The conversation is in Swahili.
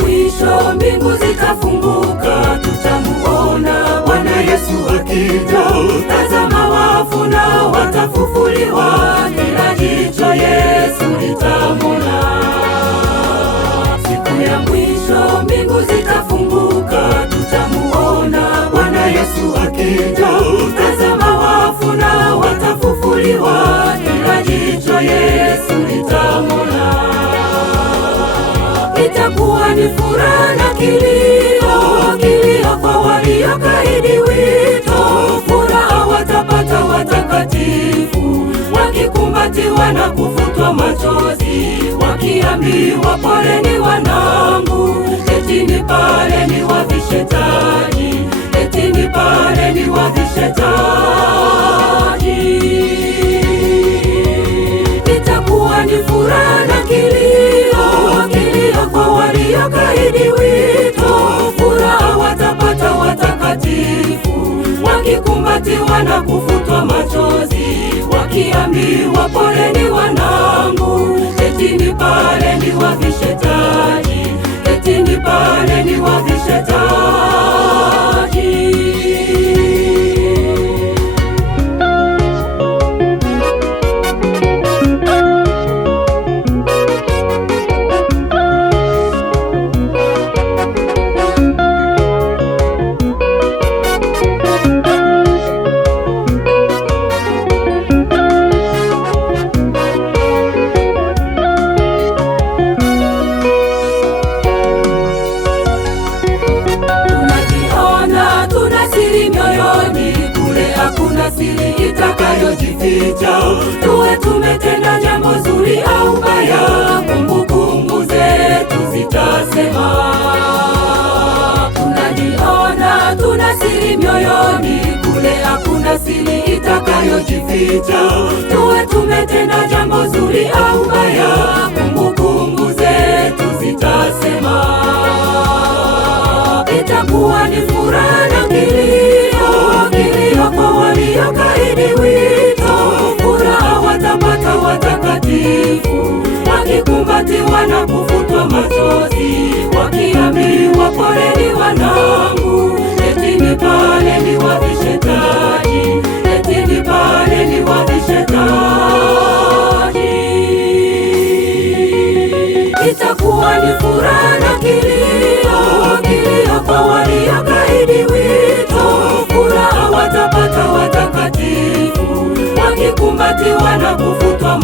mwisho mbingu zitafunguka, tutamuona Bwana Yesu akija. Tazama wafu nao watafufuliwa, kila jicho Yesu litamwona. Siku ya mwisho mbingu zitafunguka, tutamuona Bwana Yesu akija. Tazama wafu nao watafufuliwa, kila jicho Yesu litamwona. Itakuwa ni furaha na kilio, kilio kwa waliokaidi wito. Furaha watapata watakatifu, wakikumbatiwa na kufutwa machozi, wakiambiwa poleni wanangu, letini pale niwavishe taji, letini pale niwavishe taji. Itakuwa ni furaha na kilio, kilio kwa waliokaidi wito. Furaha watapata watakatifu, wakikumbatiwa na kufutwa machozi, wakiambiwa poleni wanangu, letini pale niwavishe taji, letini pale niwavishe taji. Hakuna siri itakayojificha, tuwe tumetenda jambo zuri au baya, kumbukumbu zetu zitasema. Tunajiona tuna siri mioyoni, kule hakuna siri itakayojificha, tuwe tumetenda jambo zuri au baya, kumbukumbu zetu zitasema. Itakuwa ni furaha na kilio, kilio kwa waliokaidi wito. Furaha watapata watakatifu, wakikumbatiwa na kufutwa machozi, wakiambiwa poleni wanangu, letini pale niwavishe taji, letini pale niwavishe taji. Itakuwa ni furaha na kilio, kilio kwa waliokaidi wito. Furaha watapata watakatifu, wakikumbatiwa na kufutwa